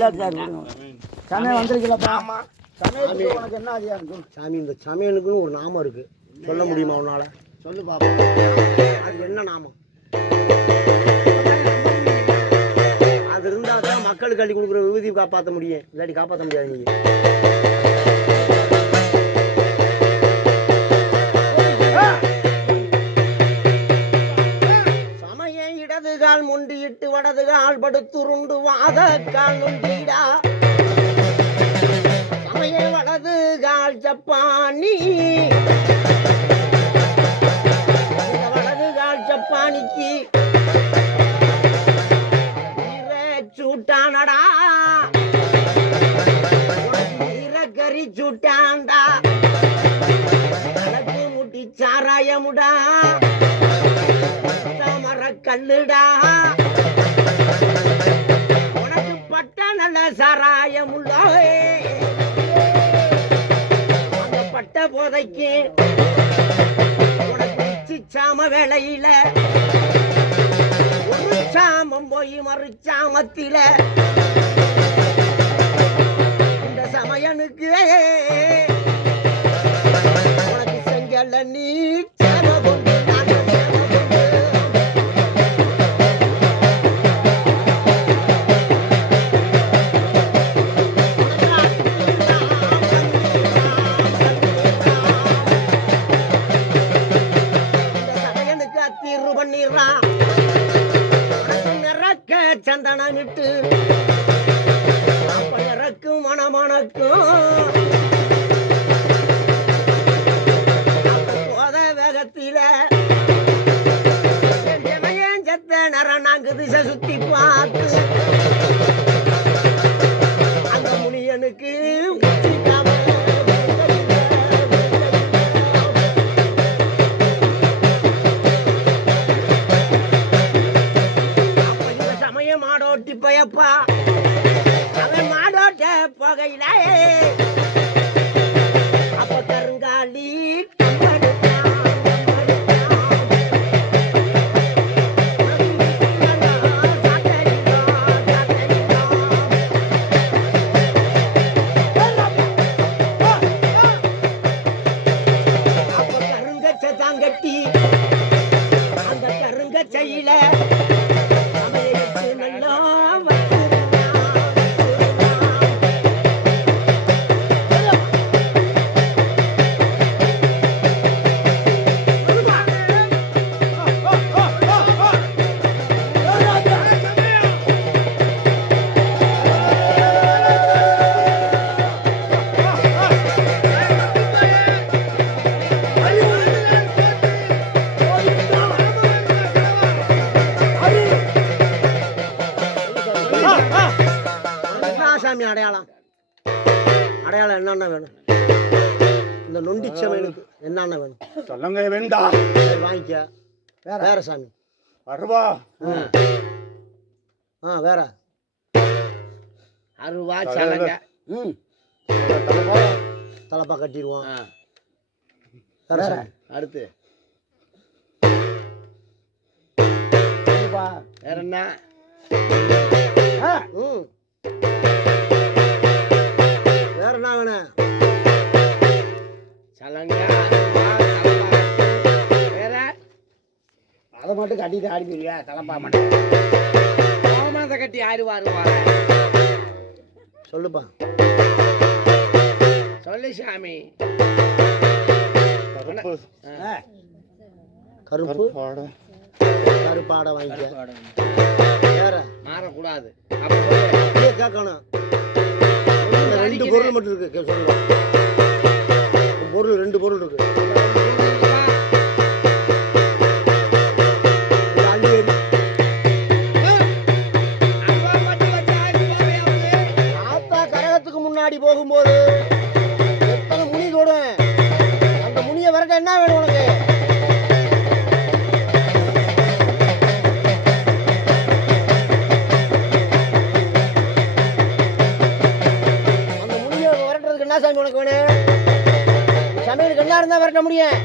சமயம் வந்திருக்கலப்பா. சமயத்துக்கு உனக்கு என்ன அதிகாரம்? சாமி, இந்த சமயனுக்குன்னு ஒரு நாமம் இருக்கு, சொல்ல முடியுமா உன்னால? சொல்லு பாப்பா. அது என்ன நாமம்? அது இருந்தா தான் மக்களுக்கு அள்ளி கொடுக்குற விபூதி காப்பாற்ற முடியும், இல்லாட்டி காப்பாற்ற முடியாது. நீங்க சமயம் இடது கால் முண்டியிட்டு வடது கால் படுத்துருண்டு வாத கால் நுண்டிடா. சமயம் வலது கால் சப்பானி, வலது கால் சப்பானிக்கு சூட்டானடா, கறி சூட்டாண்டா, கலக்கு முட்டி சாராயமுடா, மர கல்லுடா, உனக்கு பட்ட நல்ல சாராயமுள்ள அந்த பட்ட போதைக்கு உனக்கு சாம வேளையில ஒரு சாமம் போய் மறுச்சாமத்தில இந்த சமயனுக்கு உனக்கு செங்கல்ல நீ சேவை கொண்டு தீர்வு பண்ணிடுறான். நிறக்க சந்தனமிட்டு இறக்கும் மனமணக்கும் போத வேகத்தில செத்த நரநாங்கு திசை சுத்தி பார்த்து அந்த முனியனுக்கு மாடோட்டி பயப்பா அவன் மாடோட்ட புகையில அப்ப கருங்காலி அப்ப கருங்கச்சை தாங்கட்டி அந்த கருங்கச்சையில அடையாளம் அடையாளம் என்னென்ன வேணும்? இந்த நொண்டி சமையலுக்கு என்னென்ன வேணும் சொல்லுங்க. வேண்டா வாங்கிக்க. வேற சாமி அருவா. வேற அருவா சலங்க. தலப்பா கட்டிடுவோம். வேற அடுத்து வேற என்ன? வேற என்ன வேணும்? சலங்க. வேற அதை மட்டும் கட்டிட்டு ஆடி போயிருவியா? தலப்பா மட்டும் கோமாத கட்டி ஆடுவாருவாங்க. சொல்லுப்பா. சொல்லு சாமி. கருப்பு கருப்பாடை வாங்கிக்க. வேற மாறக்கூடாது. கேட்கணும். ரெண்டு பொருள் மட்டும் இருக்கு. சொல்லுவான் பொருள், ரெண்டு பொருள் இருக்கு. ஆத்தா கரகத்துக்கு முன்னாடி போகும்போது எத்தனை முனி தொடும், அந்த முனியை விரட்ட என்ன வேணும் உனக்கு? அந்த முனியை விரட்டுறதுக்கு என்ன சாமி உனக்கு வேணும்? சமையலுக்கு என்ன இருந்தா விரட்ட முடியும்?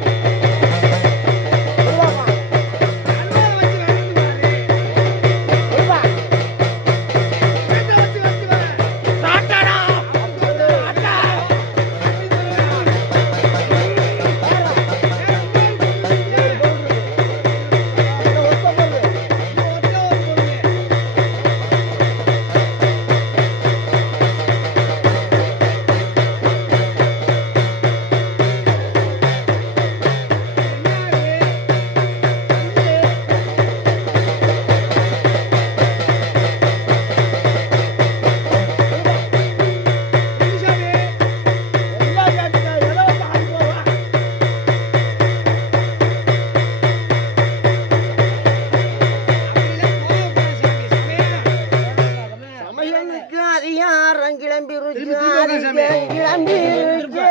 அதிகாரம் கிளம்பிருச்சு திரும்பி உட்காரு சாமி. கிளம்பிருச்சு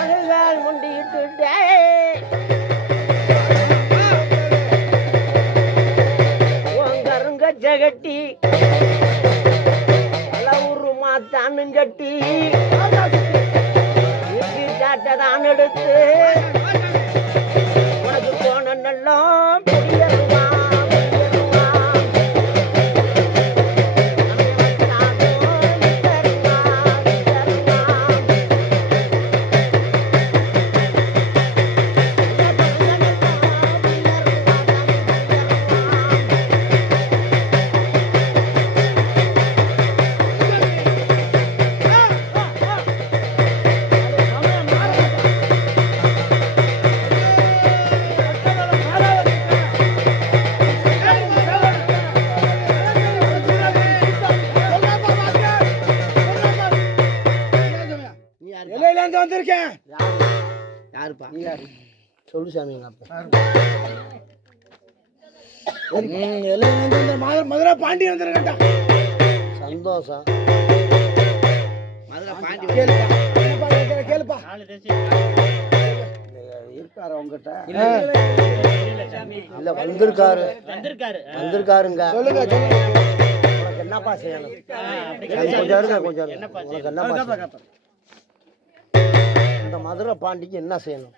அழுகால் முண்டிட்டுட்டே உங்கருங்க ஜகட்டி அளவுரு மாத்தானும் கட்டி இட்லி சாட்டதான் எடுத்து உனக்கு போன நல்லம் புரியருமா எல்லையில இருந்து வந்திருக்கேன். யாருப்பா சொல்லு சாமி எங்க அப்பா எல்லையில இருந்து வந்த மதுரை பாண்டி வந்திருக்கேன்டா. சந்தோஷம் மதுரை பாண்டி கேளுப்பா, என்னப்பா கேட்கிற, கேளுப்பா. இருக்காரு உங்ககிட்ட இல்ல வந்திருக்காரு வந்திருக்காருங்க சொல்லுங்க, சொல்லுங்க. உனக்கு என்னப்பா செய்யணும் கொஞ்சம் இருங்க கொஞ்சம் இருங்க. உனக்கு என்னப்பா செய்யணும்? இந்த மதுரை பாண்டிக்கு என்ன செய்யணும்?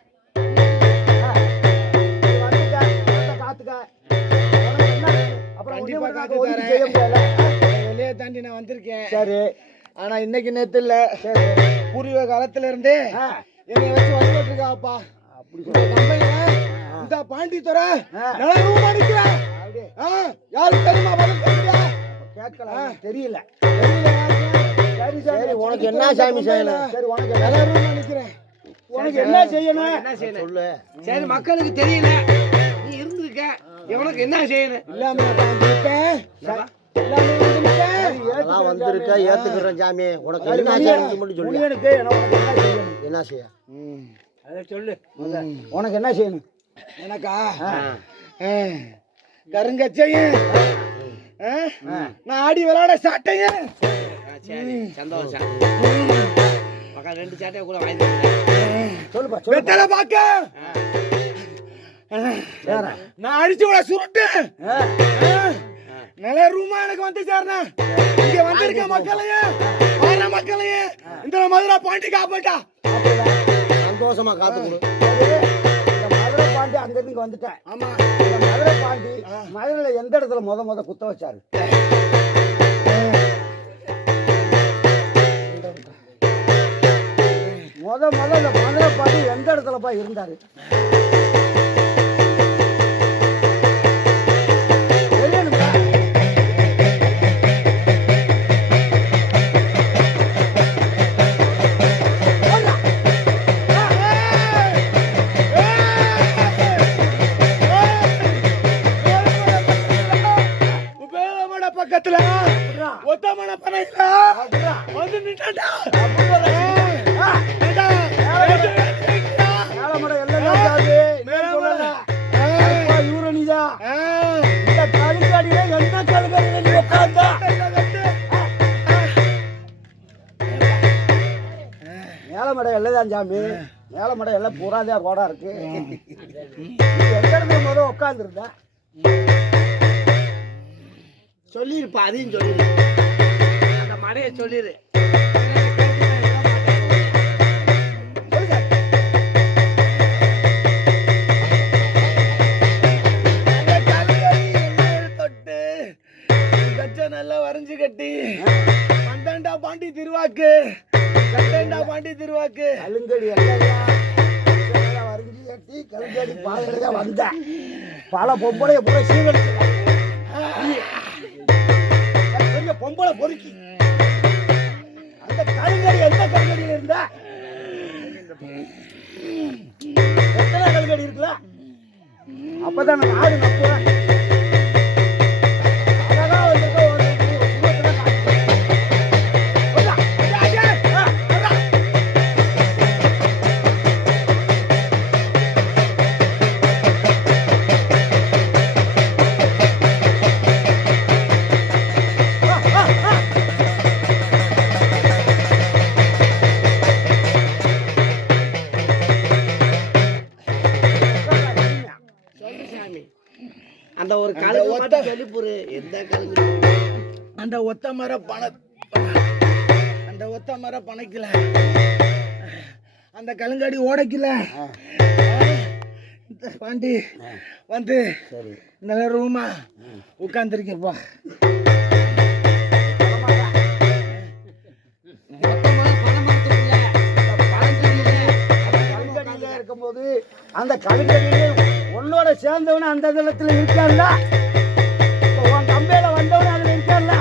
கண்டிப்பா காத்து தரேன். எல்லையை தாண்டி நான் வந்திருக்கேன். சரி ஆனா இன்னைக்கு நேத்து இல்ல, பூர்வீக காலத்துல இருந்தே என்னை வச்சு வந்துட்டு இருக்காப்பா. அப்படி இந்த கம்பெனில இந்த பாண்டி துறை நல்லா ரூம் அடிக்கிறேன். யாருக்கு தெரியுமா? பதில் சொல்றியா? கேட்கலாம் தெரியல. சரி சரி உனக்கு என்ன சாமி செய்யணும்? சரி, உனக்கு நல்லா ரூம் அடிக்கிறேன். உனக்கு என்ன செய்யணும்? என்ன செய்யணும்? சொல்லு. சரி மக்களுக்கு தெரியல, நீ இருந்திருக்க, இவனுக்கு என்ன செய்யணும்? இல்லாம வந்திருப்பேன். இல்லாம வந்திருப்பேன். அதெல்லாம் வந்திருக்க ஏத்துக்கிறேன் சாமி. உனக்கு என்ன செய்யணும் மட்டும் சொல்லு. முனியனுக்கு எனக்கு உனக்கு என்ன செய்யணும்? என்ன செய்ய? அதை சொல்லு. உனக்கு என்ன செய்யணும்? எனக்கா கருங்கச்சையும் நான் ஆடி விளையாட சாட்டையும். சரி சந்தோஷம். மக்கள் 2 சாட்டையை கூட வாங்கி சொல்லுப்பா சொல்லு. வெத்தலை பாக்க நான் அடிச்சு விட சுருட்டு நல்ல ரூமா எனக்கு வந்து சேர்னா இங்க வந்திருக்க மக்களையே வர மக்களையே இந்த மதுரை பாண்டி காப்பாட்டா. சந்தோஷமா காத்து கொடு. இந்த மதுரை பாண்டி அங்க இருந்து வந்துட்டேன். ஆமா, இந்த மதுரை பாண்டி மதுரையில எந்த இடத்துல முத குத்த வச்சாரு? முத இந்த மதுரை பாண்டி எந்த இடத்துலப்பா இருந்தாரு? தெரியணுங்களா? பக்கத்துல ஒத்தமன பனையில வந்து நின்னுடா. மேலமடை எல்லாம் சாமி, மேலமடை எல்லாம் பூராதே ரோடா இருக்கு. எந்த இடத்துல முதல் உட்காந்துருந்தா சொல்லிருப்பா, அதையும் சொல்லிடு. அந்த மடையை சொல்லிடு. நல்லா வரைஞ்சு கட்டி வந்தேன்டா பாண்டி திருவாக்கு, கட்டேன்டா பாண்டி திருவாக்கு. கலுங்கடி எல்லாம் வரைஞ்சி கட்டி கலுங்கடி பாதையில வந்தேன். பல பொம்பளைய பூரா சீவடிச்சு பொம்பளை பொறுக்கி அந்த கருங்கடி எந்த கருங்கடியில இருந்தா? எத்தனை கருங்கடி இருக்குல்ல? அப்பதான் நாடு நம்புறேன். அழகா வந்திருக்க ஒரு சிங்கப்பூர் எந்த கலங்கு அந்த ஒத்த மர பனைக்கல அந்த கலங்காடி ஓடைக்கல பாண்டி வந்து நல்ல ரூமா உட்காந்துருக்கப்பா. இருக்கும்போது அந்த கழுங்கடியில் உன்னோட சேர்ந்தவன அந்த நிலத்துல இருக்கான்ல, உன் கம்பையில வந்தவன அதுல இருக்கான்ல.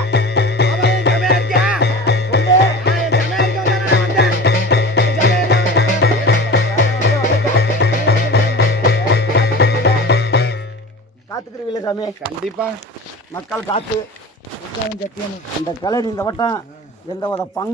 காத்துக்கிறீங்களே சாமி? கண்டிப்பா மக்கள் காத்து இந்த கலை இந்த வட்டம் எந்த பங்கு